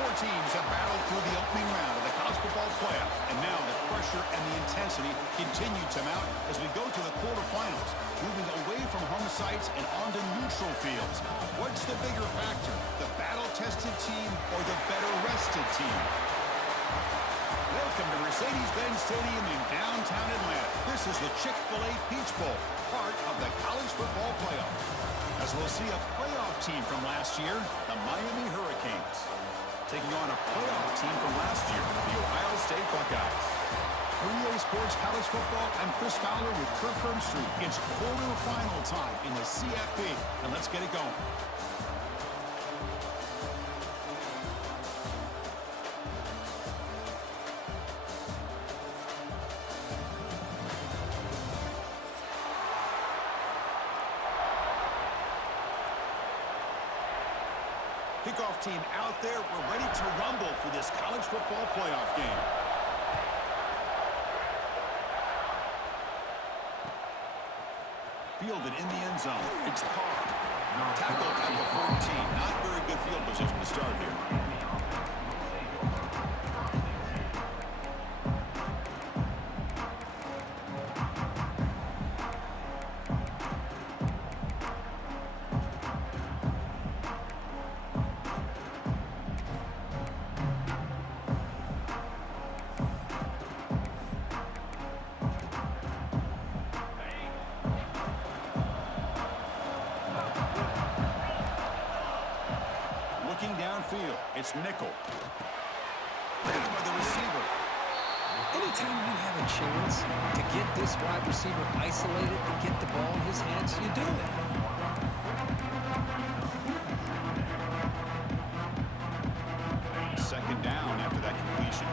Four teams have battled through the opening round of the college football playoff, and now the pressure and the intensity continue to mount as we go to the quarterfinals, moving away from home sites and onto neutral fields. What's the bigger factor, the battle-tested team or the better-rested team? Welcome to Mercedes-Benz Stadium in downtown Atlanta. This is the Chick-fil-A Peach Bowl, part of the college football playoff. As we'll see a playoff team from last year, the Miami Hurricanes, taking on a playoff team from last year, the Ohio State Buckeyes. For EA Sports College Football, I'm Chris Fowler with Kirk Herbstreit. It's quarterfinal time in the CFP, and let's get it going. Kickoff team out there. We're ready to rumble for this college football playoff game. Fielded in the end zone. It's Carr. Tackled at the 14. Not very good field position to start here. Downfield, it's nickel. Grabbed by the receiver. Anytime you have a chance to get this wide receiver isolated and get the ball in his hands, you do it. Second down after that completion.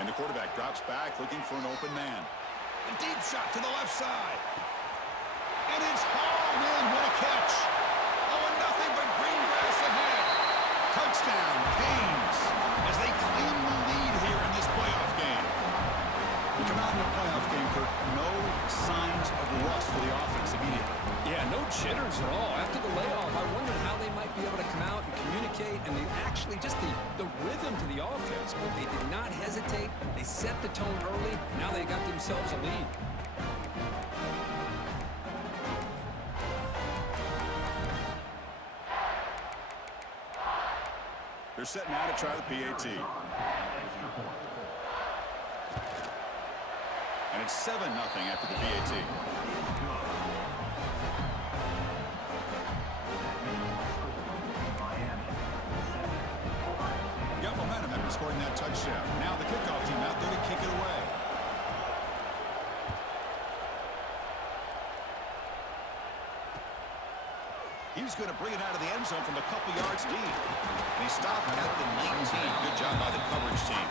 And the quarterback drops back, looking for an open man. A deep shot to the left side. And it's hauled in. What a catch. Oh, and nothing but green grass ahead. Touchdown, Canes, as they claim the lead here in this playoff game. We come out in the playoff game, Kirk. No signs of rust for the offense immediately. Yeah, no jitters at all. After the layoff, I wondered how they might be able to come out and communicate, and they actually just the rhythm to the offense, but they did not hesitate. They set the tone early. Now they got themselves a lead. They're setting out to try the PAT. And it's 7-0 after the PAT. Got momentum after scoring that touchdown. Now the kickoff team out there to kick it away. He's going to bring it out of the end zone from a couple yards deep. And he stopped at the 19. Good job by the coverage team.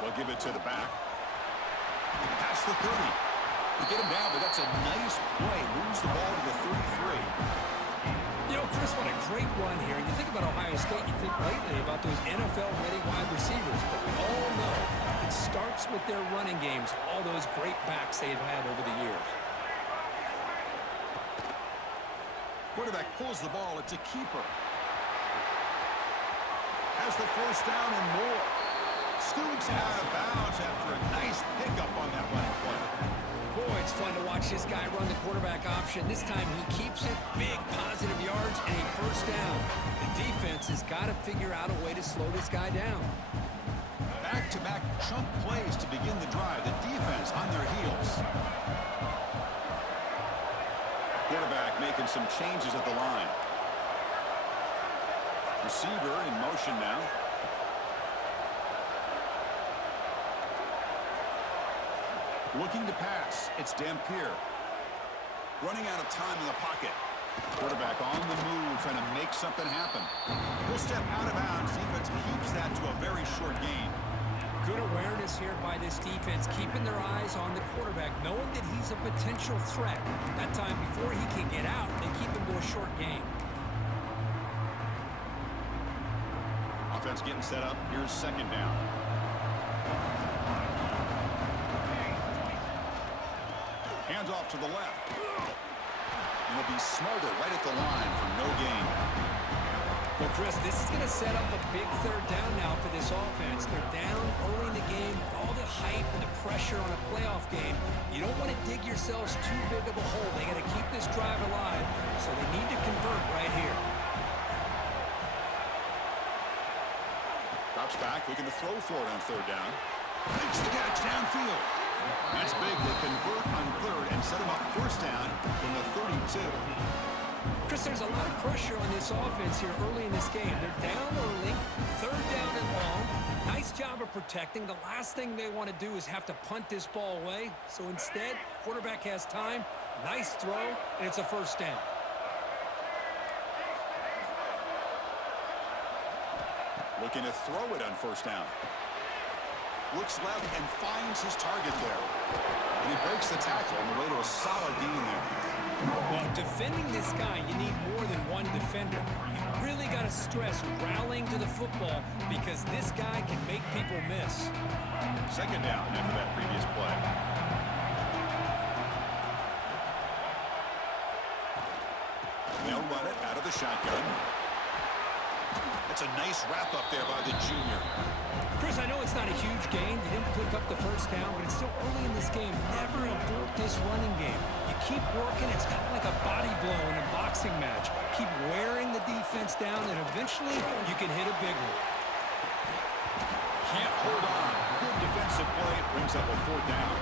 They'll give it to the back. Past the 30. To get him down, but that's a nice play. Moves the ball to the 33. You know, Chris, what a great run here. You think about Ohio State, you think lately about those NFL-ready wide receivers, but we all know it starts with their running games, all those great backs they've had over the years. Quarterback pulls the ball. It's a keeper. Has the first down and more. Scoots out of bounds after a nice pickup on that running play. Boy, it's fun to watch this guy run the quarterback option. This time he keeps it, big positive yards, and a first down. The defense has got to figure out a way to slow this guy down. Back-to-back chunk plays to begin the drive. The defense on their heels. Quarterback making some changes at the line. Receiver in motion now. Looking to pass. It's Dampier. Running out of time in the pocket. Quarterback on the move, trying to make something happen. He'll step out of bounds. Defense keeps that to a very short gain. Good awareness here by this defense, keeping their eyes on the quarterback, knowing that he's a potential threat. That time before he can get out, they keep him to a short game. Offense getting set up. Here's second down. Hands off to the left. And it'll be Smolder right at the line for no gain. Well, Chris, this is going to set up a big third down now for this offense. They're down early in the game with all the hype and the pressure on a playoff game. You don't want to dig yourselves too big of a hole. They got to keep this drive alive, so they need to convert right here. Drops back, looking to throw for it on third down. Makes the catch downfield. That's big. They convert on third and set him up first down from the 32. Chris, there's a lot of pressure on this offense here early in this game. They're down early, third down and long. Nice job of protecting. The last thing they want to do is have to punt this ball away. So instead, quarterback has time. Nice throw, and it's a first down. Looking to throw it on first down. Looks left and finds his target there. And he breaks the tackle on the way to a solid gain there. Well, defending this guy, you need more than one defender. You really got to stress rallying to the football because this guy can make people miss. Second down after that previous play. They'll run it out of the shotgun. That's a nice wrap-up there by the junior. Chris, I know it's not a huge gain. You didn't pick up the first down, but it's still early in this game. Never abort this running game. You keep working. It's kind of like a body blow in a boxing match. Keep wearing the defense down, and eventually you can hit a big one. Can't hold on. Good defensive play. Brings up a fourth down.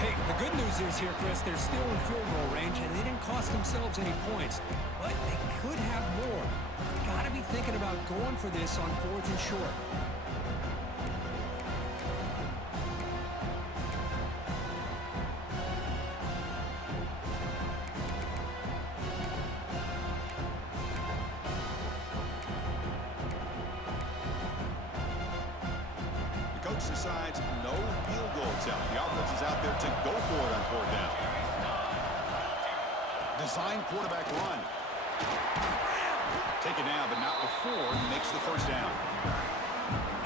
Hey, the good news is here, Chris, they're still in field goal range, and they didn't cost themselves any points. But they could have more. Got to be thinking about going for this on fourth and short. Decides no field goal attempt. The offense is out there to go for it on fourth down. Design quarterback run. Taken down, but not before he makes the first down.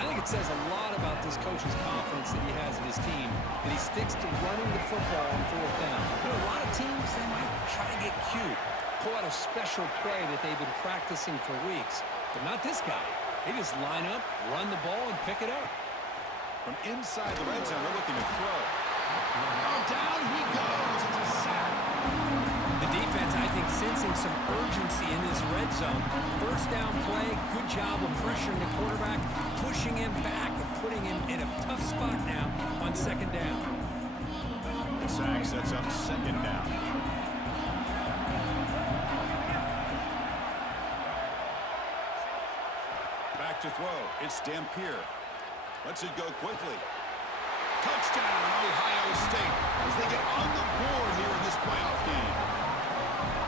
I think it says a lot about this coach's confidence that he has in his team, that he sticks to running the football on fourth down. You know, a lot of teams, they might try to get cute, pull out a special play that they've been practicing for weeks, but not this guy. They just line up, run the ball, and pick it up. From inside the red zone, they're looking to throw. Oh, down he goes. It's a sack. The defense, I think, sensing some urgency in this red zone. First down play, good job of pressuring the quarterback, pushing him back and putting him in a tough spot now on second down. The sack sets up second down. Back to throw. It's Dampier. Lets it go quickly. Touchdown, Ohio State, as they get on the board here in this playoff game.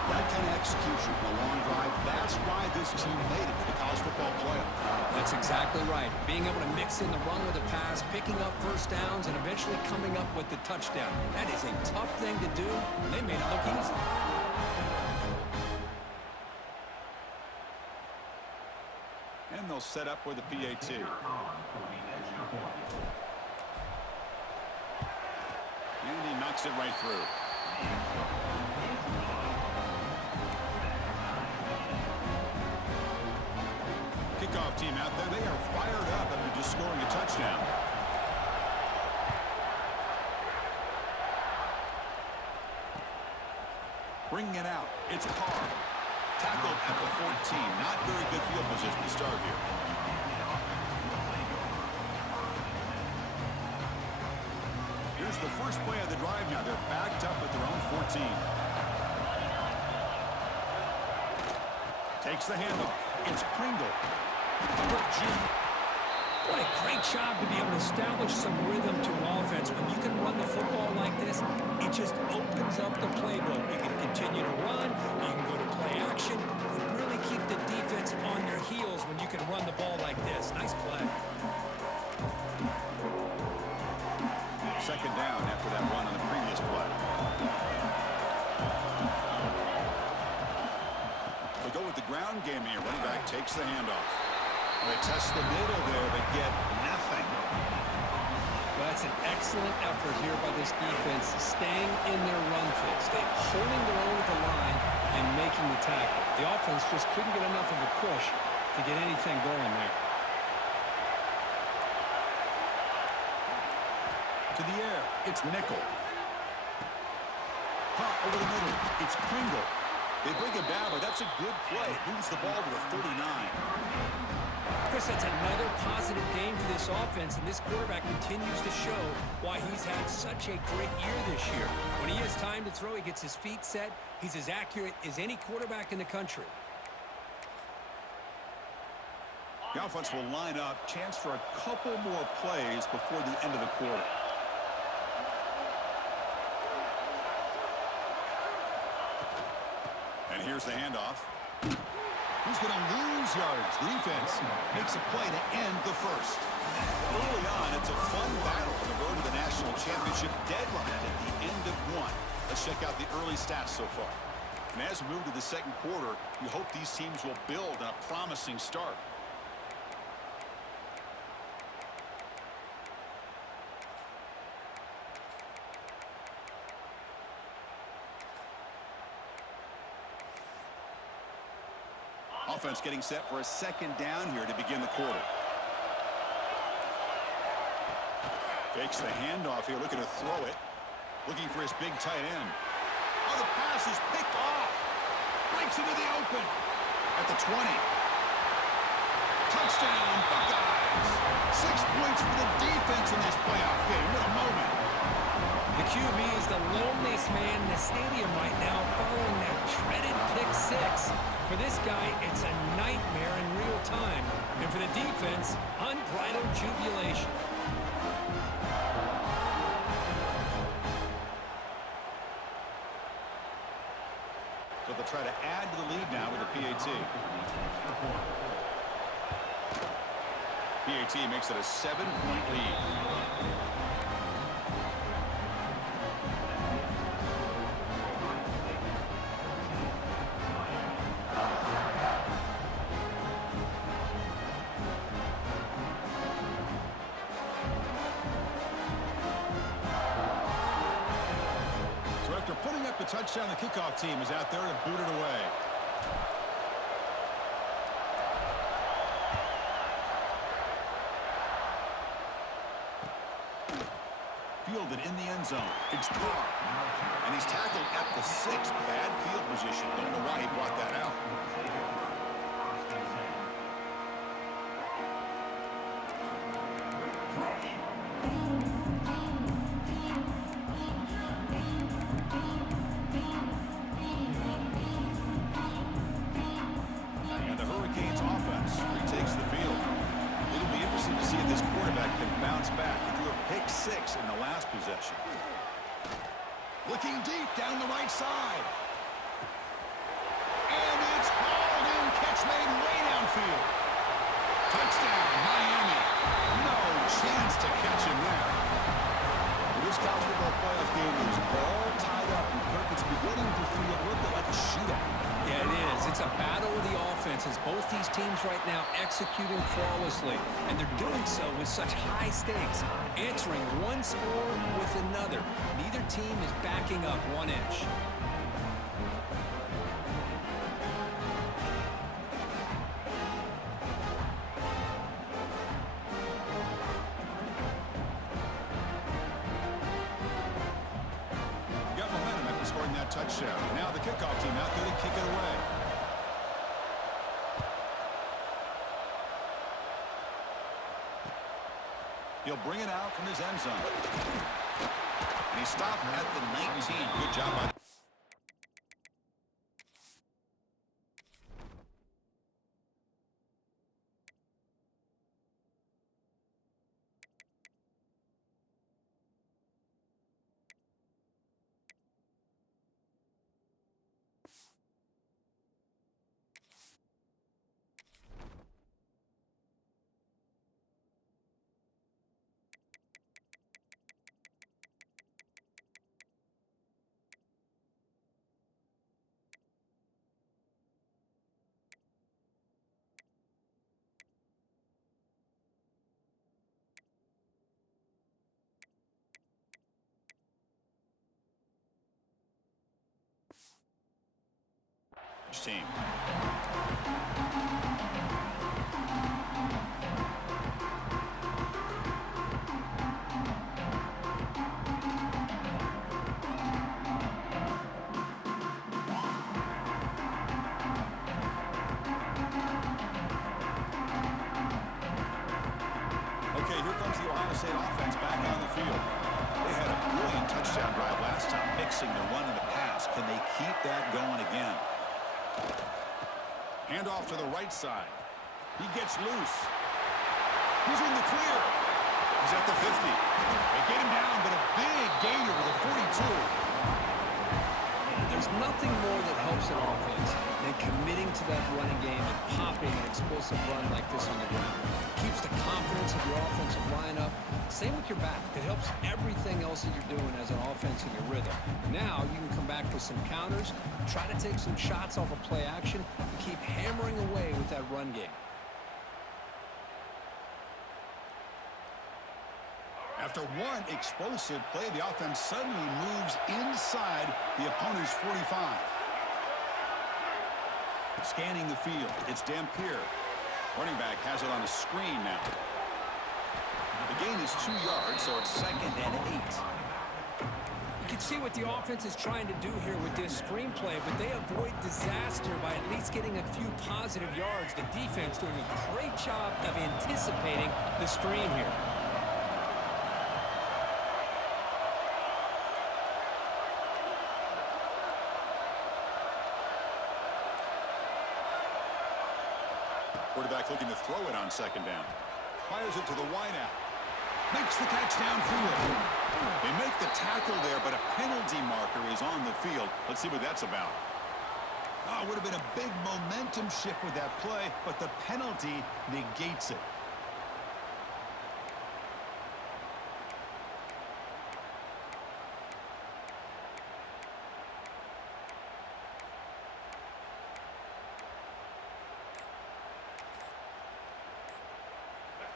That kind of execution in a long drive, that's why this team made it to the college football playoff. That's exactly right. Being able to mix in the run with the pass, picking up first downs, and eventually coming up with the touchdown. That is a tough thing to do, and they made it look easy. And they'll set up with the PAT. And he knocks it right through. Kickoff team out there, they are fired up after just scoring a touchdown. Bringing it out, it's Carr. Tackled at the 14. Not very good field position to start here. Here's the first play of the drive now. They're backed up at their own 14. Takes the handoff. It's Pringle. What a great job to be able to establish some rhythm to an offense. When you can run the football like this, it just opens up the playbook. You can continue to run, you can go to play action, and really keep the defense on their heels when you can run the ball like this. Nice play. here. Running back takes the handoff. They test the middle there, but get nothing. That's an excellent effort here by this defense, staying in their run fit, holding their own at the line and making the tackle. The offense just couldn't get enough of a push to get anything going there. To the air, it's Nickel. Hot over the middle, it's Pringle. They bring him down, but that's a good play. It moves the ball to the 39. Chris, that's another positive game for this offense, and this quarterback continues to show why he's had such a great year this year. When he has time to throw, he gets his feet set. He's as accurate as any quarterback in the country. The offense will line up. Chance for a couple more plays before the end of the quarter. And here's the handoff. Who's going to lose yards? The defense makes a play to end the first. Early on, it's a fun battle on the road to the national championship deadline at the end of one. Let's check out the early stats so far. And as we move to the second quarter, we hope these teams will build on a promising start. Offense getting set for a second down here to begin the quarter. Fakes the handoff here, looking to throw it. Looking for his big tight end. Oh, the pass is picked off. Breaks into the open. At the 20. Touchdown, Buckeyes. 6 points for the defense in this playoff game. What a moment. The QB is the loneliest man in the stadium right now following that dreaded pick six. For this guy, it's a nightmare in real time. And for the defense, unbridled jubilation. So they'll try to add to the lead now with a PAT. PAT makes it a 7-point lead. Touchdown, the kickoff team is out there to boot it away. Fielded in the end zone. It's Carr. And he's tackled at the 6. Bad field position. Don't know why he brought that out. Looking deep down the right side. And it's hauled in. Catch made way downfield. Touchdown, Miami. No chance to catch him there. This college football playoff game is all tied up, and Kirk, it's beginning to feel a little bit like a shootout. Yeah, it is. It's a battle of the offenses. Both these teams right now executing flawlessly, and they're doing so with such high stakes, answering one score with another. Neither team is backing up 1 inch. Got momentum after scoring that touchdown. Now the kickoff team out there to kick it away. He'll bring it out from his end zone. And he stopped at the 19. Good job by team. Okay, here comes the Ohio State offense back on the field. They had a brilliant touchdown drive last time, mixing the run and the pass. Can they keep that going again? Handoff to the right side. He gets loose. He's in the clear. He's at the 50. They get him down, but a big gainer to the 42. There's nothing more that helps an offense than committing to that running game and popping an explosive run like this on the ground. It keeps the confidence of your offensive lineup. Same with your back. It helps everything else that you're doing as an offense in your rhythm. Now you can come back with some counters, try to take some shots off of play action, and keep hammering away with that run game. After one explosive play, the offense suddenly moves inside the opponent's 45. Scanning the field, it's Dampier. Running back has it on a screen now. The gain is 2 yards, so it's 2nd and 8. You can see what the offense is trying to do here with this screenplay, but they avoid disaster by at least getting a few positive yards. The defense doing a great job of anticipating the screen here. Quarterback looking to throw it on 2nd down. Fires it to the wideout. Makes the catch downfield. They make the tackle there, but a penalty marker is on the field. Let's see what that's about. Oh, it would have been a big momentum shift with that play, but the penalty negates it.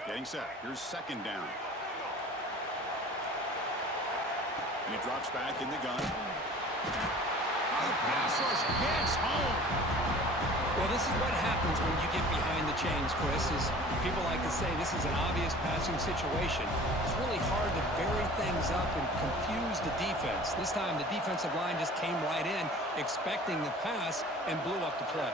Getting set. Here's 2nd down. And he drops back in the gun. The pass rush gets home. Well, this is what happens when you get behind the chains, Chris. Is people like to say this is an obvious passing situation. It's really hard to vary things up and confuse the defense. This time the defensive line just came right in, expecting the pass, and blew up the play.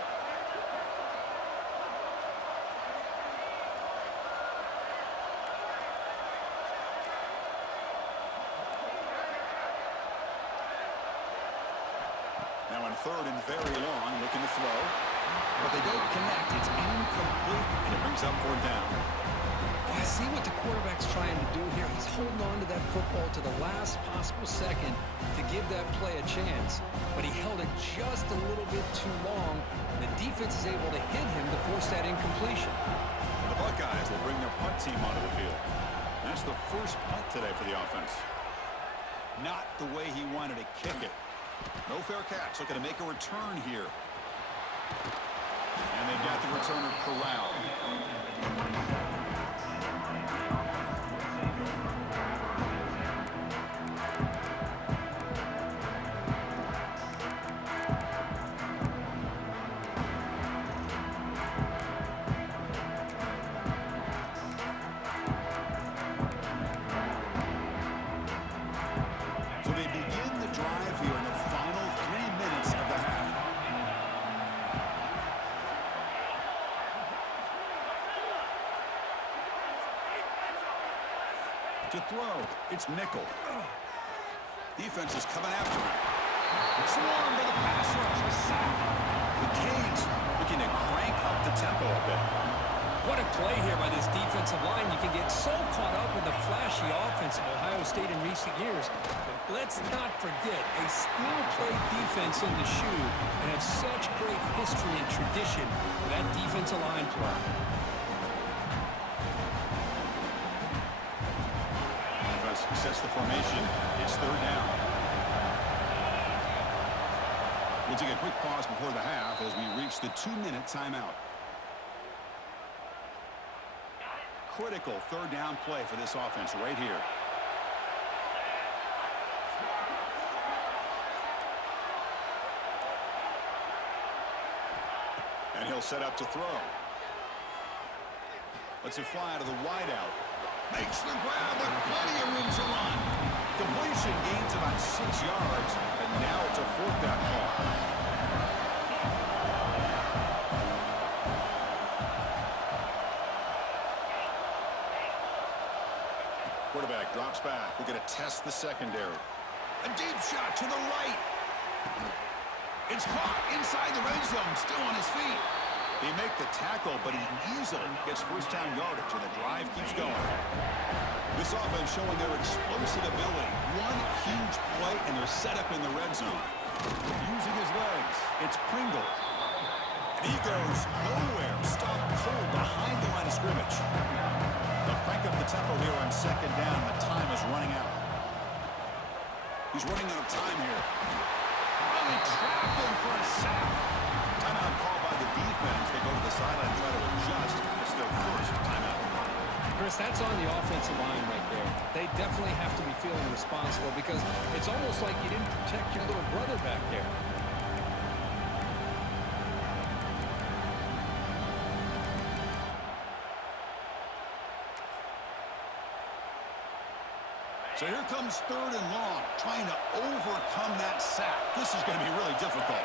Now on 3rd and very long, looking to throw. But they don't connect. It's incomplete, and it brings up 4th down. I see what the quarterback's trying to do here. He's holding on to that football to the last possible second to give that play a chance. But he held it just a little bit too long. The defense is able to hit him to force that incompletion. And the Buckeyes will bring their punt team onto the field. That's the first punt today for the offense. Not the way he wanted to kick it. No fair catch. Looking to make a return here. And they've got the returner corralled. So they begin the drive here in the final 3 minutes of the half. To throw, it's Nickel. Defense is coming after him. Swarmed by the pass rush. The sack. The Canes looking to crank up the tempo a bit. What a play here by this defensive line. You can get so caught up in the flashy offense of Ohio State in recent years. But let's not forget a skill-play defense in the shoe and have such great history and tradition for that defensive line play. Defense sets the formation. It's 3rd down. We'll take a quick pause before the half as we reach the 2-minute timeout. Critical 3rd down play for this offense right here. he'll set up to throw. Lets it fly out of the wideout. Makes the grab with plenty of room to run. Completion gains about 6 yards, and now it's a fourth down call. Quarterback drops back. We're going to test the secondary. A deep shot to the right. It's caught inside the red zone, still on his feet. They make the tackle, but he easily gets first down yardage, and the drive keeps going. This offense showing their explosive ability. One huge play, and they're set up in the red zone. Using his legs, it's Pringle. And he goes nowhere. Stopped cold behind the line of scrimmage. They'll crank up the tempo here on second down. The time is running out. He's running out of time here. Oh, they trap him for a sack. Timeout called by the defense. They go to the sideline and try to adjust. It's their first timeout. Chris, that's on the offensive line right there. They definitely have to be feeling responsible because it's almost like you didn't protect your little brother back there. So here comes third and long, trying to overcome that sack. This is going to be really difficult.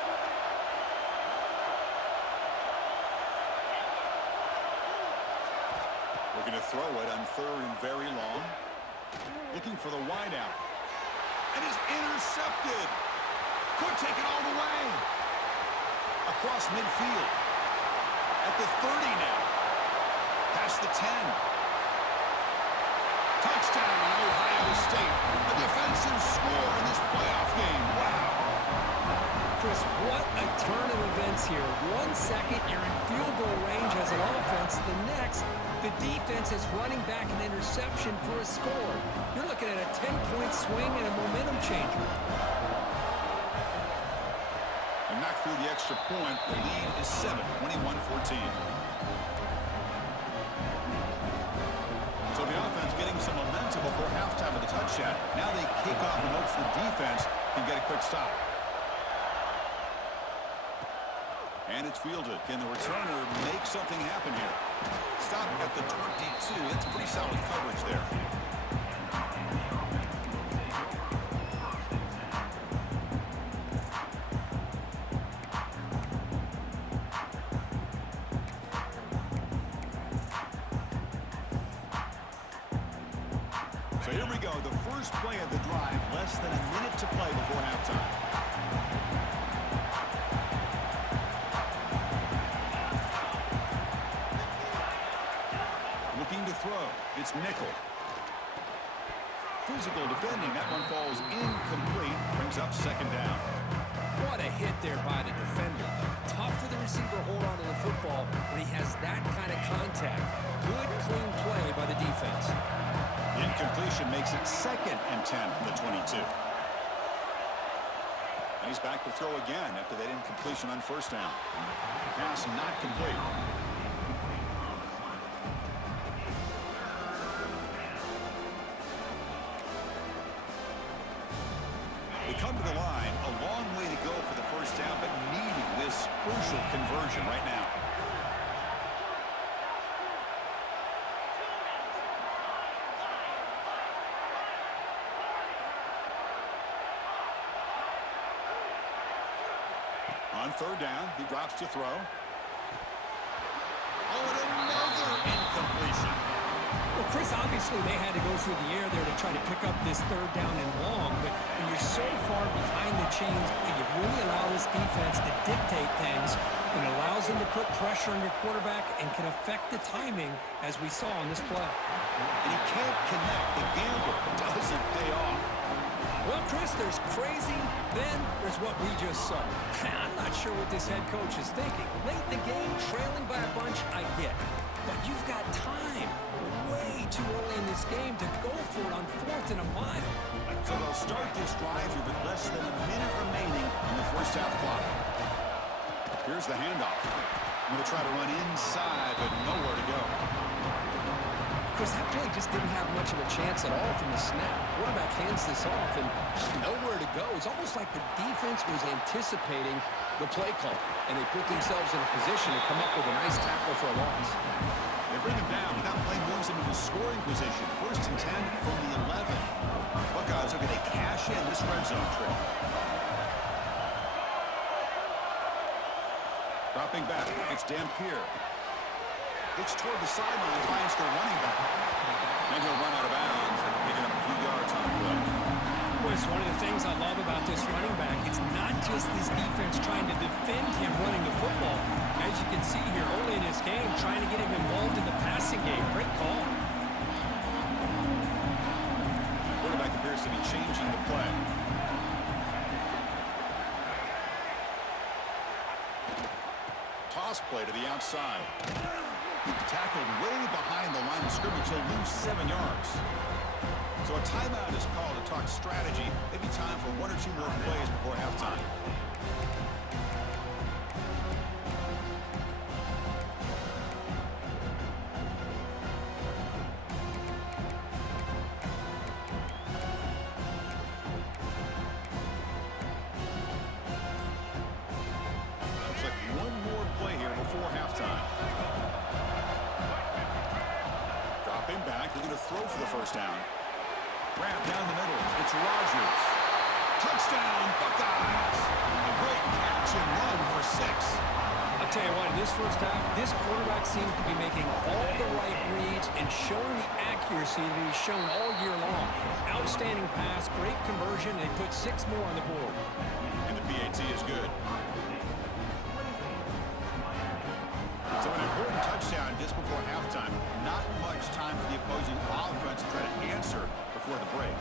We're going to throw it on third and very long. Looking for the wideout. And is intercepted. Could take it all the way. Across midfield. At the 30 now. Past the 10. Touchdown, Ohio State. A defensive score in this playoff game. Wow. Chris, what a turn of events here. 1 second, you're in field goal range as an offense. The next, the defense is running back an interception for a score. You're looking at a 10-point swing and a momentum changer. And knock through the extra point. The lead is 7, 21-14. So the offense getting some momentum before halftime with the touchdown. Now they kick off and hope the defense can get a quick stop. And it's fielded. Can the returner make something happen here? Stop at the 22. That's pretty solid coverage there. So here we go. The first play of the drive. Less than a minute to play before halftime. Looking to throw. It's Nickel. Physical defending. That one falls incomplete. Brings up second down. What a hit there by the defender. Tough for the receiver to hold on to the football when he has that kind of contact. Good, clean play by the defense. The incompletion makes it 2nd and 10 from the 22. And he's back to throw again after that incompletion on first down. Pass not complete. They come to the line, a long way to go for the first down, but needing this crucial conversion right now. On third down, he drops to throw. Oh, and another incompletion. Well, Chris, obviously they had to go through the air there to try to pick up this third down and long, but when you're so far behind the chains, you really allow this defense to dictate things. It allows them to put pressure on your quarterback and can affect the timing, as we saw on this play. And he can't connect. The gamble doesn't pay off. Well, Chris, there's crazy, then there's what we just saw. I'm not sure what this head coach is thinking. Late in the game, trailing by a bunch, I get. But you've got time, way too early in this game, to go for it on 4th and a mile. So they'll start this drive here with less than a minute remaining in the first half clock. Here's the handoff. I'm going to try to run inside, but nowhere to go. Chris, that play just didn't have much of a chance at all from the snap. Quarterback hands this off and just nowhere to go. It's almost like the defense was anticipating the play call, and they put themselves in a position to come up with a nice tackle for a loss. They bring him down, but that play moves him into scoring position. First and 10 from the 11. Buckeyes are going to cash in this red zone trip. Dropping back, it's Dampier. It's toward the sideline, finds the running back. Then he'll run out of bounds and pick up a few yards on the play. Boy, it's one of the things I love about this running back. It's not just this defense trying to defend him running the football. As you can see here early in this game, trying to get him involved in the passing game. Great call. Quarterback appears to be changing the play. Toss play to the outside. Tackled way behind the line of scrimmage. He'll lose 7 yards. So a timeout is called to talk strategy. Maybe time for 1 or 2 more plays before halftime. Looks like 1 more play here before halftime. Dropping back, looking to throw for the first down. Wrap down the middle. It's Rogers. Touchdown, Buckeyes. A great catch and run for 6. I'll tell you what, in this first half, this quarterback seems to be making all the right reads and showing the accuracy that he's shown all year long. Outstanding pass, great conversion, and he put 6 more on the board. And the PAT is good. So an important touchdown just before halftime. Not much time for the opposing offense to try to answer before the break.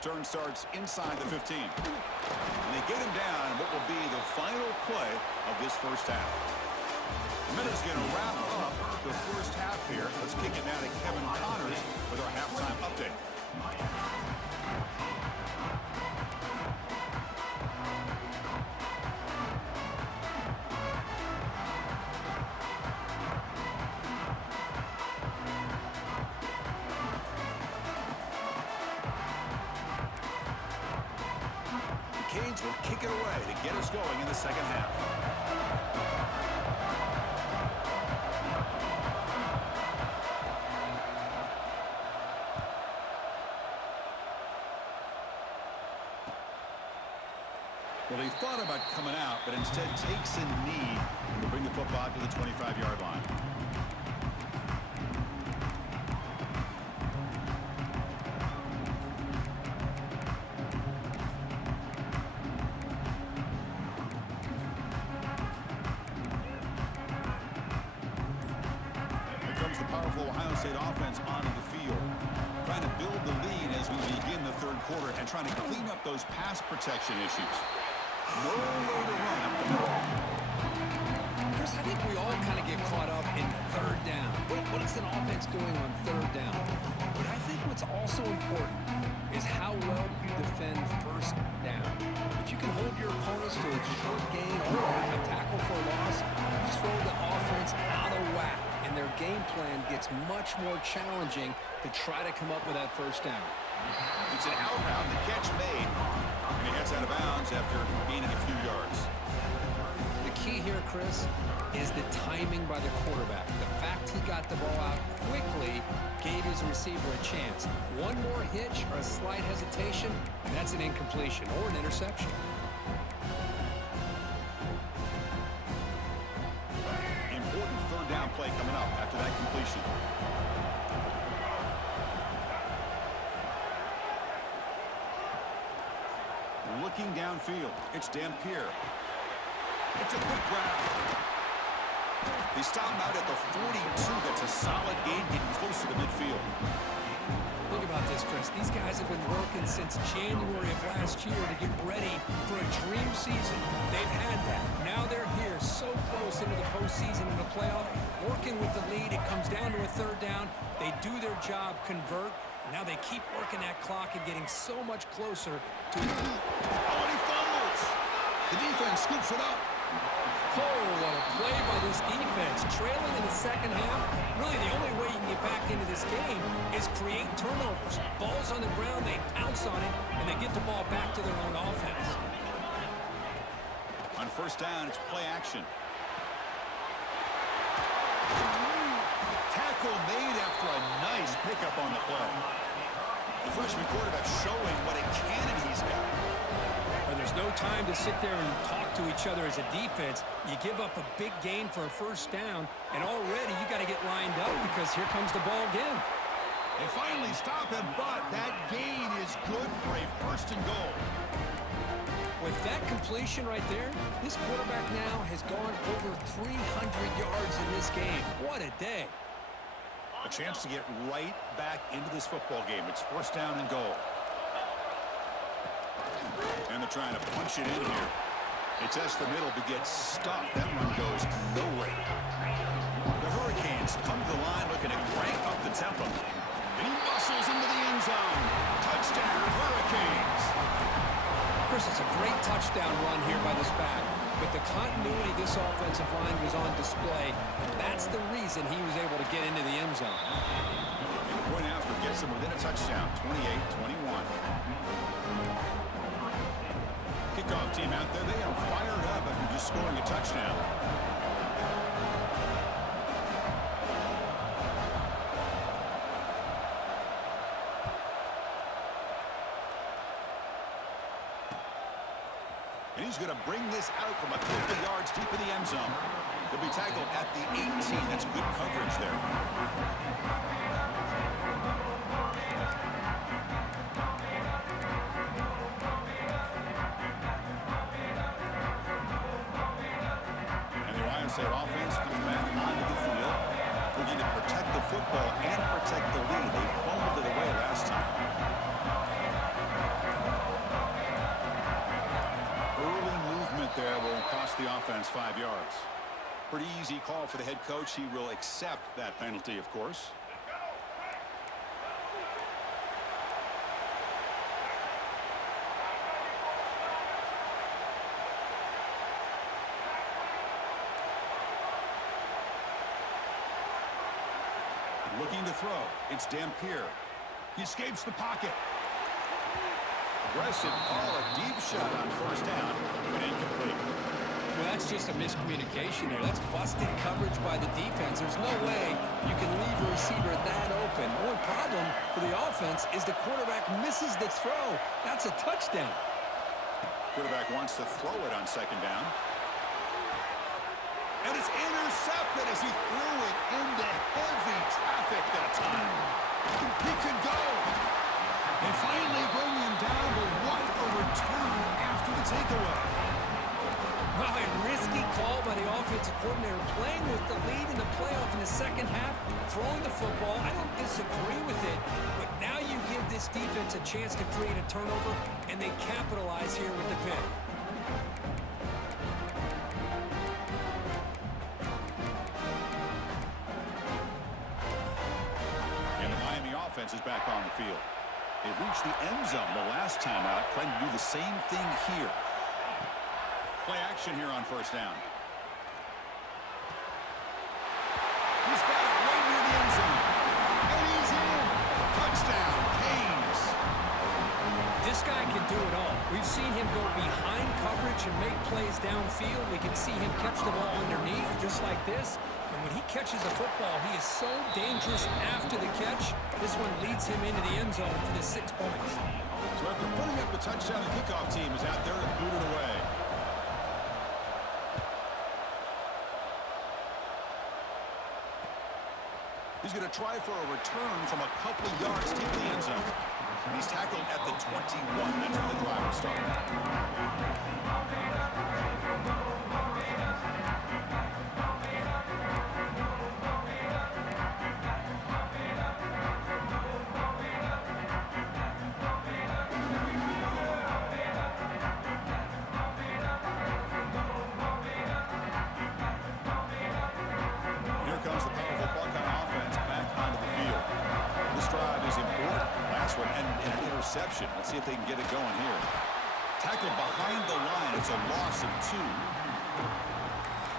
Turn starts inside the 15. And they get him down in what will be the final play of this first half. The minute's going to wrap up the first half here. Let's kick it now to Kevin Connors with our halftime update. Canes will kick it away to get us going in the second half. Well, he thought about coming out, but instead takes a knee to bring the football to the 25-yard line. The powerful Ohio State offense onto the field, trying to build the lead as we begin the third quarter and trying to clean up those pass protection issues. No way to run up the middle. Chris, I think we all kind of get caught up in third down. What is an offense doing on third down? But I think what's also important is how well you defend first down. If you can hold your opponents to a short gain or a tackle for a loss, you throw the offense out of whack. And their game plan gets much more challenging to try to come up with that first down. It's an out route, the catch made, and he gets out of bounds after gaining a few yards. The key here, Chris, is the timing by the quarterback. The fact he got the ball out quickly gave his receiver a chance. One more hitch or a slight hesitation, and that's an incompletion or an interception. Down play coming up after that completion. Looking downfield, it's Dampier. It's a quick grab. They stop him out at the 42. That's a solid gain, getting closer to midfield. Think about this, Chris. These guys have been working since January of last year to get ready for a dream season. They've had that. Now they're here so close into the postseason and the playoff, working with the lead. It comes down to a third down. They do their job, convert. Now they keep working that clock and getting so much closer to... Oh, and he fumbles. The defense scoops it up. Oh, what a play by this defense. Trailing in the second half, really the only way you can get back into this game is create turnovers. Ball's on the ground, they pounce on it, and they get the ball back to their own offense. On first down, it's play action. Tackle made after a nice pickup on the play. The freshman quarterback showing what a cannon he's got. Well, there's no time to sit there and talk to each other as a defense. You give up a big gain for a first down, and already you got to get lined up because here comes the ball again. They finally stop him, but that gain is good for a first and goal. With that completion right there, this quarterback now has gone over 300 yards in this game. What a day. A chance to get right back into this football game. It's first down and goal. And they're trying to punch it in here. They test the middle but get stuffed. That run goes nowhere. The Hurricanes come to the line looking to crank up the tempo. And he muscles into the end zone. Touchdown, Hurricanes. Chris, it's a great touchdown run here by this back. But the continuity of this offensive line was on display. That's the reason he was able to get into the end zone. And the point after gets him within a touchdown, 28-21. Kickoff team out there, they are fired up after just scoring a touchdown. And he's going to bring this out from a couple of yards deep in the end zone. He'll be tackled at the 18. That's good coverage there. And the Ohio State offense comes back onto the field, looking to protect the football and protect the lead. They fumbled it away last time. There will cost the offense 5 yards. Pretty easy call for the head coach. He will accept that penalty, of course. Looking to throw. It's Dampier. He escapes the pocket. Aggressive call, a deep shot on first down, but incomplete. Well, that's just a miscommunication there. That's busted coverage by the defense. There's no way you can leave a receiver that open. The only problem for the offense is the quarterback misses the throw. That's a touchdown. Quarterback wants to throw it on second down. And it's intercepted as he threw it into heavy traffic that time. He could go. They finally bring him down, but what a return after the takeaway. Well, a risky call by the offensive coordinator, playing with the lead in the playoff in the second half, throwing the football. I don't disagree with it, but now you give this defense a chance to create a turnover, and they capitalize here with the pick. And the Miami offense is back on the field. They reached the end zone the last time out, trying to do the same thing here. Play action here on first down. He's got it right near the end zone. And he's in. Touchdown, Canes. This guy can do it all. We've seen him go behind coverage and make plays downfield. We can see him catch the ball underneath just like this. And when he catches the football, he is so dangerous after the catch. This one leads him into the end zone for the 6 points. So after putting up the touchdown, the kickoff team is out there to boot it away. He's going to try for a return from a couple of yards deep in the end zone. And he's tackled at the 21. That's where the drive will start. Let's see if they can get it going here. Tackled behind the line. It's a loss of 2.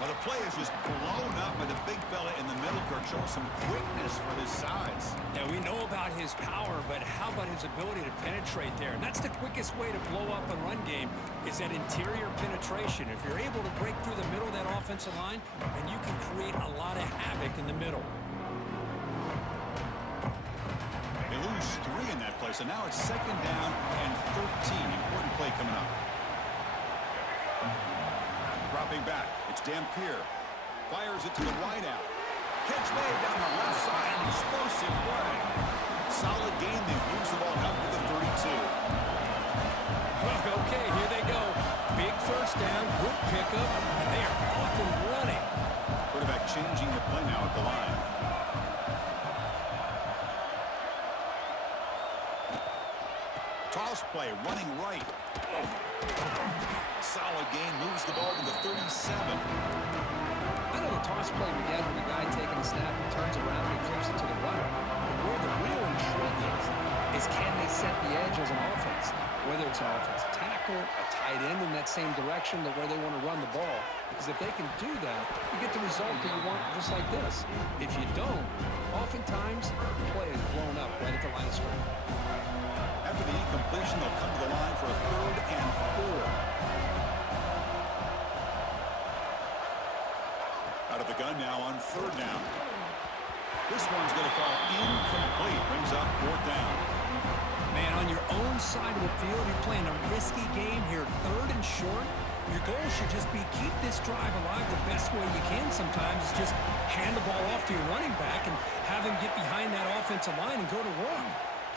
Well, the play is just blown up by the big fella in the middle, Kirk, showing some quickness for his size. Yeah, we know about his power, but how about his ability to penetrate there? And that's the quickest way to blow up a run game is that interior penetration. If you're able to break through the middle of that offensive line, then you can create a lot of havoc in the middle. They lose 3 in that play, so now it's 2nd down and 13. Important play coming up. Dropping back, it's Dampier. Fires it to the wide out. Catch made down the left side, an explosive play. Solid game, they moves the ball up to the 32. Okay, here they go. Big first down, good pickup, and they are off and running. Quarterback changing the play now at the line. Toss play, running right. Solid gain, moves the ball to the 37. I know the toss play began with the guy taking a snap and turns around and flips it to the runner. But where the real intrigue is can they set the edge as an offense? Whether it's an offensive tackle, a tight end in that same direction that where they want to run the ball. Because if they can do that, you get the result that you want just like this. If you don't, oftentimes the play is blown up right at the line of scrimmage. After the incompletion, they'll come to the line for a 3rd and 4. Out of the gun now on 3rd down. This one's going to fall incomplete. Brings up 4th down. Man, on your own side of the field, you're playing a risky game here, 3rd and short. Your goal should just be keep this drive alive the best way you can sometimes. Is just hand the ball off to your running back and have him get behind that offensive line and go to work.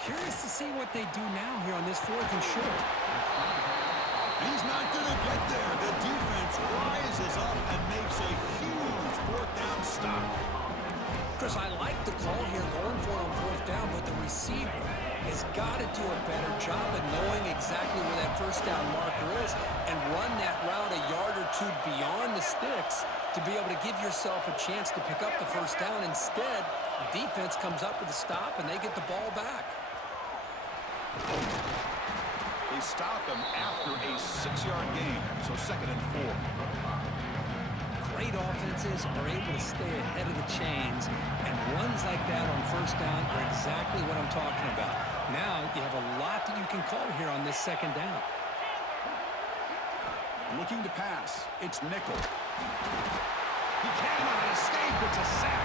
Curious to see what they do now here on this 4th and short. He's not going to get there. The defense rises up and makes a huge 4th down stop. Chris, I like the call here going for it on 4th down, but the receiver has got to do a better job of knowing exactly where that 1st down marker is and run that route a yard or 2 beyond the sticks to be able to give yourself a chance to pick up the 1st down. Instead, the defense comes up with a stop and they get the ball back. They stop him after a 6-yard gain, so 2nd and 4. Great offenses are able to stay ahead of the chains, and runs like that on 1st down are exactly what I'm talking about. Now you have a lot that you can call here on this 2nd down. Looking to pass, it's Nickel. He cannot escape, it's a sack.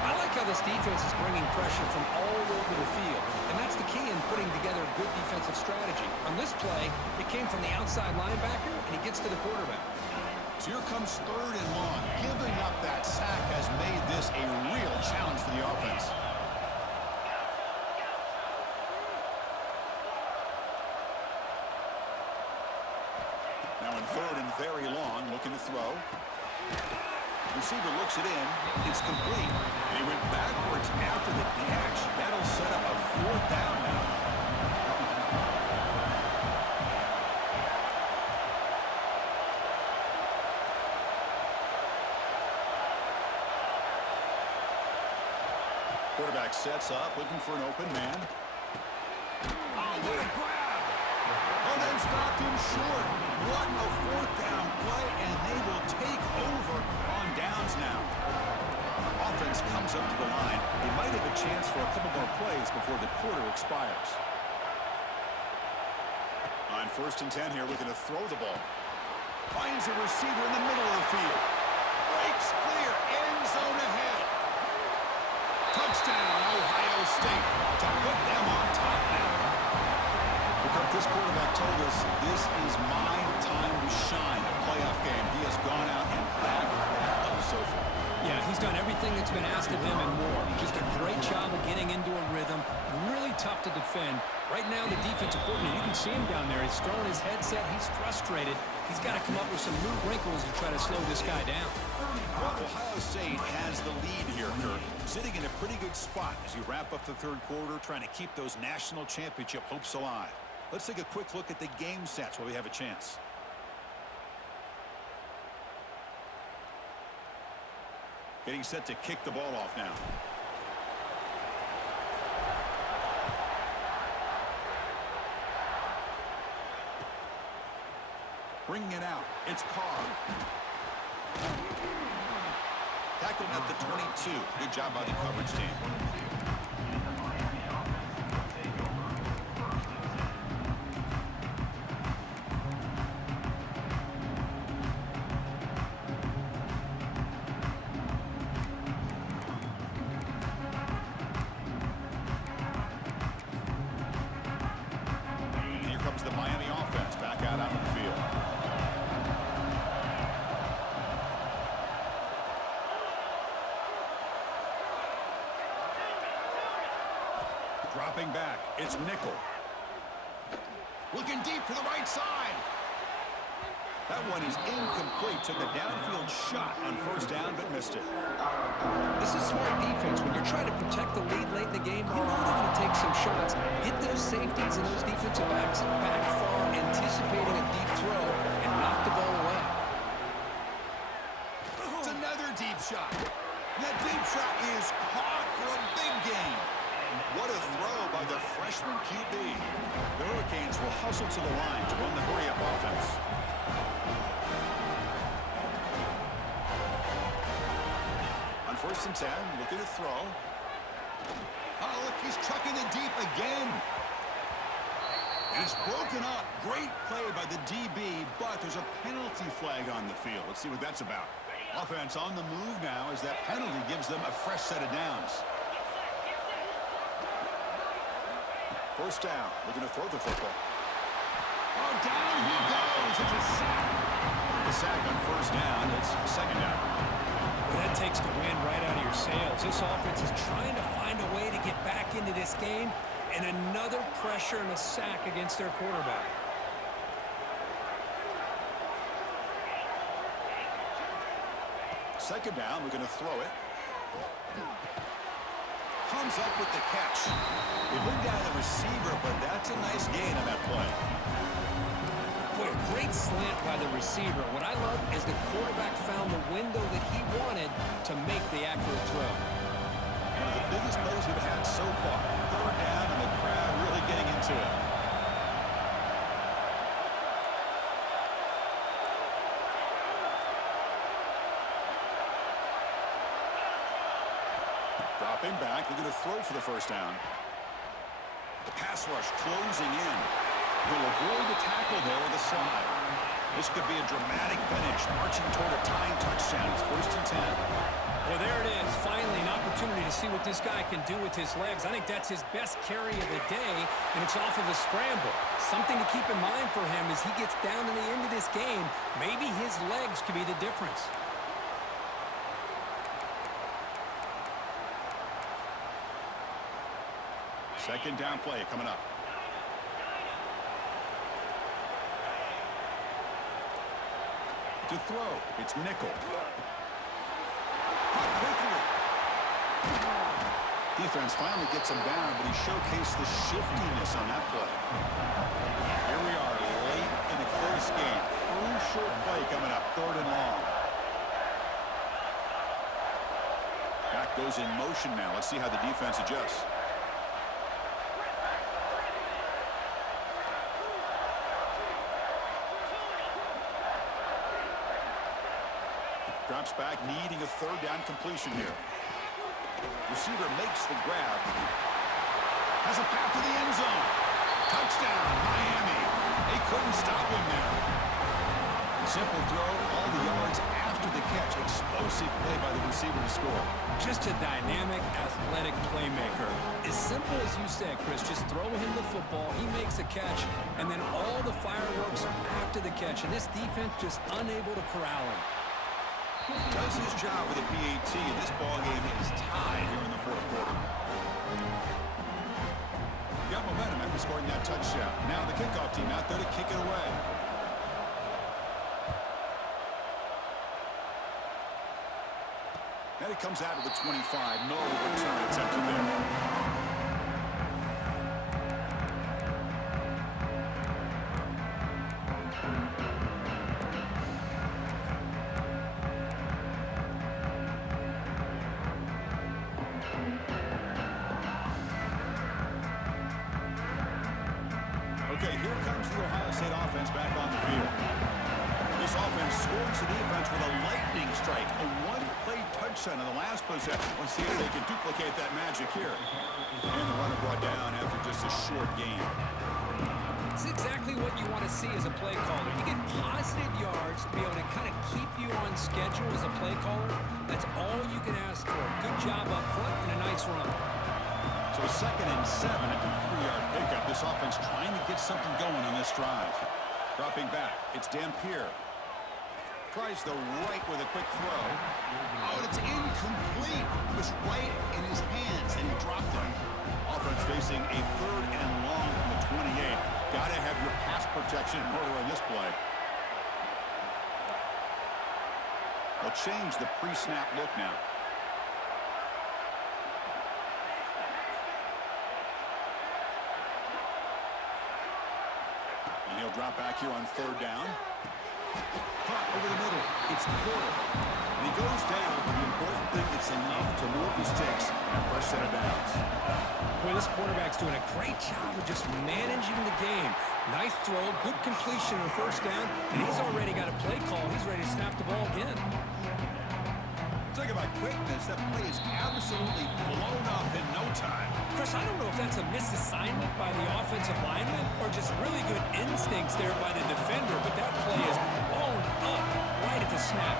I like how this defense is bringing pressure from all over the field, and that's the key in putting together a good defensive strategy. On this play, it came from the outside linebacker, and he gets to the quarterback. So here comes 3rd and long. Giving up that sack has made this a real challenge for the offense. Now in 3rd and very long, looking to throw. Receiver looks it in. It's complete. And he went backwards after the catch. That'll set up a 4th down now. Quarterback sets up, looking for an open man. Oh, what a grab! Oh, they stopped him short. What a 4th down play, and they will take over on downs now. Offense comes up to the line. They might have a chance for a couple more plays before the quarter expires. On 1st and 10 here, looking to throw the ball. Finds a receiver in the middle of the field. Breaks clear, end zone ahead. Touchdown, Ohio State, to put them on top now. This quarterback told us this is my time to shine. A playoff game. He has gone out and bagged that up so far. Yeah, he's done everything that's been asked of him and more. Just a great job of getting into a rhythm. Really tough to defend. Right now, the defensive coordinator, you can see him down there. He's throwing his headset. He's frustrated. He's got to come up with some new wrinkles to try to slow this guy down. Well, Ohio State has the lead here, Kirk. Sitting in a pretty good spot as you wrap up the 3rd quarter, trying to keep those national championship hopes alive. Let's take a quick look at the game sets while we have a chance. Getting set to kick the ball off now. Bringing it out. It's Carr. Tackled at the 22. Good job by the coverage team. And here comes the Miami offense back out onto the field. Dropping back, it's Nickel. Looking deep to the right side. That one is incomplete. Took a downfield shot on first down, but missed it. This is smart defense. When you're trying to protect the lead late in the game, you know they're going to take some shots. Get those safeties and those defensive backs back far, anticipating a deep throw, and knock the ball away. It's another deep shot. That deep shot is caught for a big gain. What a throw by the freshman QB. The Hurricanes will hustle to the line to run the hurry-up offense. On 1st and 10, looking to throw. Oh, look, he's trucking it deep again. It's broken up. Great play by the DB, but there's a penalty flag on the field. Let's see what that's about. Offense on the move now as that penalty gives them a fresh set of downs. First down, looking to throw the football. Oh, down he goes. It's a sack. The sack on first down. It's second down. Well, that takes the wind right out of your sails. This offense is trying to find a way to get back into this game, and another pressure and a sack against their quarterback. Second down, we're going to throw it. Comes up with the catch. They bring down the receiver, but that's a nice gain on that play. Boy, a great slant by the receiver. What I love is the quarterback found the window that he wanted to make the accurate throw. One of the biggest plays we've had so far. Third down, and the crowd really getting into it. Dropping back, they're going to throw for the first down. The pass rush closing in. He'll avoid the tackle there with a slide. This could be a dramatic finish, marching toward a tying touchdown. It's 1st and 10. Well, there it is. Finally, an opportunity to see what this guy can do with his legs. I think that's his best carry of the day, and it's off of a scramble. Something to keep in mind for him as he gets down to the end of this game. Maybe his legs could be the difference. Second down play coming up. To throw, it's Nickel. Caught quickly. Defense finally gets him down, but he showcased the shiftiness on that play. Here we are, late in a close game. Crucial play coming up, 3rd and long. Back goes in motion now. Let's see how the defense adjusts. Drops back, needing a 3rd down completion here. Receiver makes the grab. Has a path to the end zone. Touchdown, Miami. They couldn't stop him there. Simple throw, all the yards after the catch. Explosive play by the receiver to score. Just a dynamic, athletic playmaker. As simple as you said, Chris, just throw him the football, he makes a catch, and then all the fireworks are after the catch, and this defense just unable to corral him. Does his job with a PAT, and this ball game is tied here in the 4th quarter. Got momentum after scoring that touchdown. Now the kickoff team out there to kick it away. And it comes out of the 25. No return attempted there. Okay, here comes the Ohio State offense back on the field. scorched the defense with a lightning strike. A one-play touchdown in the last possession. Let's see if they can duplicate that magic here. And the runner brought down after just a short gain. It's exactly what you want to see as a play caller. You get positive yards to be able to kind of keep you on schedule as a play caller. That's all you can ask for. Good job up front and a nice run. So a 2nd and 7 at the 3-yard pickup. This offense trying to get something going on this drive. Dropping back, it's Dampier. Tries the right with a quick throw. Oh, and it's incomplete. It was right in his hands, and he dropped it. Offense facing a 3rd and long from the 28. Got to have your pass protection in order on this play. They'll change the pre-snap look now. And he'll drop back here on 3rd down. Caught over the middle. It's Porter. And he goes down, but the important thing, it's enough to move the sticks and a fresh set of downs. Boy, this quarterback's doing a great job of just managing the game. Nice throw, good completion on 1st down, and he's already got a play call. He's ready to snap the ball again. Talk about quickness. That play is absolutely blown up in no time. Chris, I don't know if that's a misassignment by the offensive lineman or just really good instincts there by the defender, but that play is blown up right at the snap.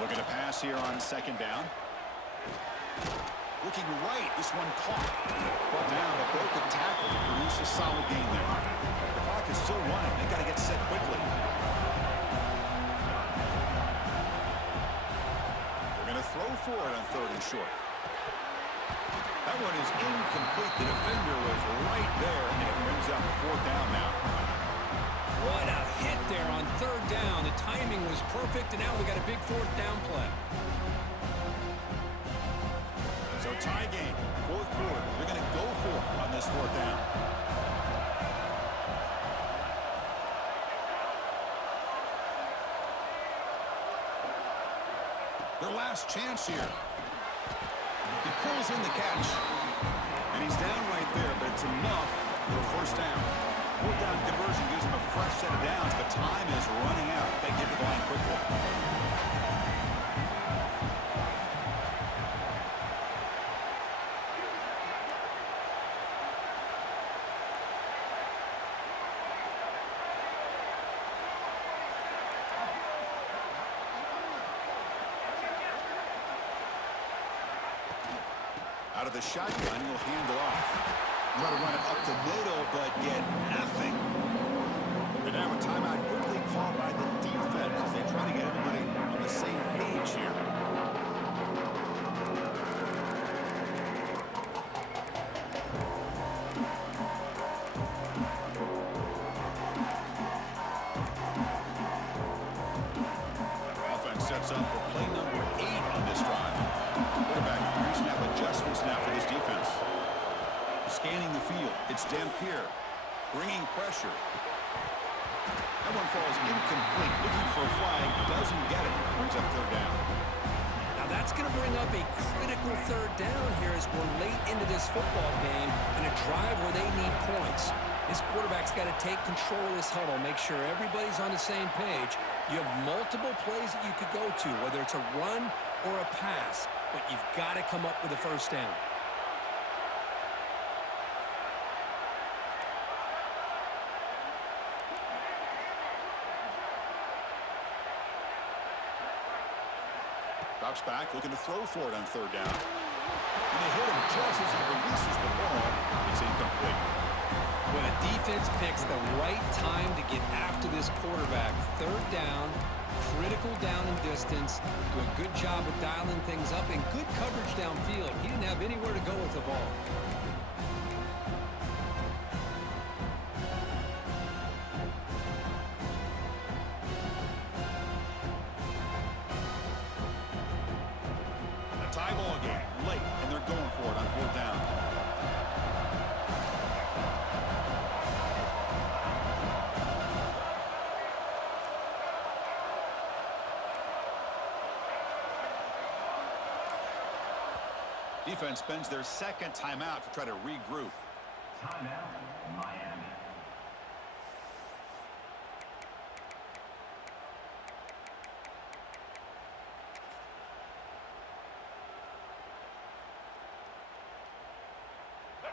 Looking to pass here on 2nd down. Looking right. This one caught. Brought down a broken tackle. Produce a solid gain there. The clock is still running. They got to get set quickly. They're going to throw for it on 3rd and short. That one is incomplete. The defender was right there, and it brings up 4th down now. What a hit there on 3rd down. The timing was perfect, and now we got a big 4th down play. So tie game, 4th quarter. They're going to go for it on this 4th down. Their last chance here. He pulls in the catch. And he's down right there, but it's enough for a 1st down. 4th down conversion gives them a fresh set of downs, but time is running out. They get to the line quickly. Out of the shotgun, he'll hand it off. Try to run it up the middle, but get nothing. And now a timeout quickly called by the defense as they try to get everybody on the same page here. Offense sets up for play number 8 on this drive. Quarterback pre-snap adjustments now for this defense. Scanning the field, it's Dampier bringing pressure. That one falls incomplete. Looking for a flag, doesn't get it. Brings up 3rd down. Now that's going to bring up a critical 3rd down here as we're late into this football game in a drive where they need points. This quarterback's got to take control of this huddle, make sure everybody's on the same page. You have multiple plays that you could go to, whether it's a run or a pass, but you've got to come up with a 1st down. Drops back, looking to throw for it on 3rd down. And they hit him just as he releases the ball. It's incomplete. When a defense picks the right time to get after this quarterback, 3rd down, critical down and distance, do a good job of dialing things up, and good coverage downfield. He didn't have anywhere to go with the ball. A tie ball game, late, and they're going for it on 4th down. Defense spends their 2nd timeout to try to regroup.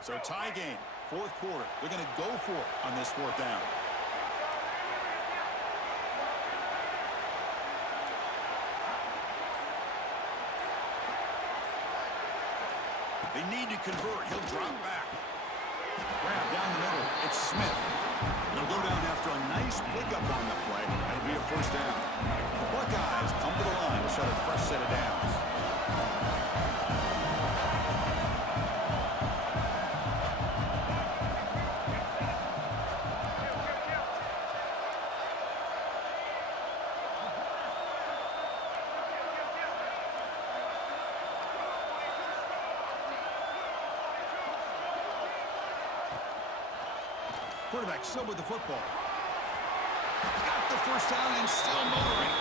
So tie game, fourth quarter. They're going to go for it on this fourth down. They need to convert. He'll drop back. Grab down the middle. It's Smith. They'll go down after a nice pickup on the play. That'll be a first down. The Buckeyes come to the line to start a fresh set of downs. Quarterback still with the football. Got the first down and still motoring.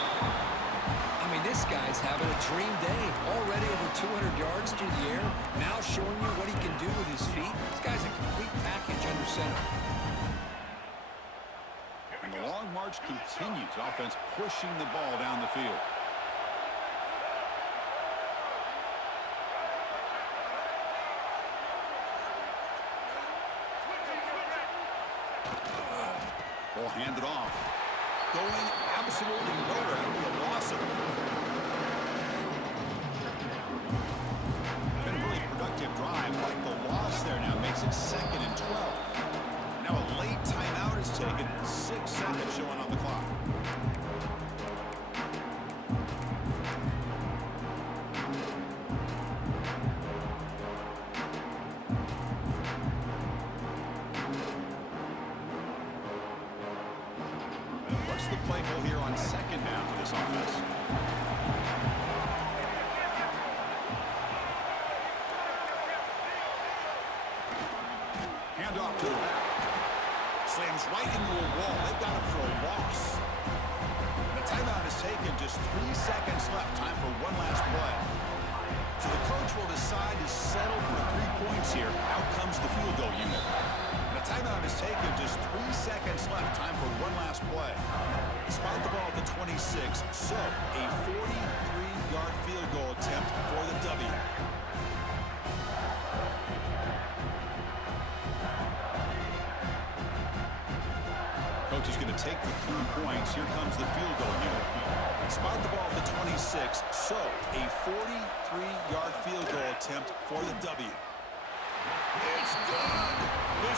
I mean, this guy's having a dream day. Already over 200 yards through the air. Now showing you what he can do with his feet. This guy's a complete package under center. And the long march continues. Offense pushing the ball down the field. Ball handed off. Going absolutely nowhere. A loss of it. Been a really productive drive, but the loss there now makes it 2nd and 12. Now a late timeout is taken. 6 seconds showing on the clock. What's the play call here on 2nd down for this offense? Hand off to the back. Slams right into a wall. They've got him for a loss. The timeout is taken. Just 3 seconds left. Time for one last play. So the coach will decide to settle for 3 points here. Out comes the field goal unit. The timeout is taken. Just 3 seconds left. Time for one last play. Spot the ball at the 26. So a 43-yard field goal attempt for the W. Coach is going to take the 3 points. Here comes the field goal unit. Spot the ball at the 26. So a 43-yard field goal attempt for the W. It's good. The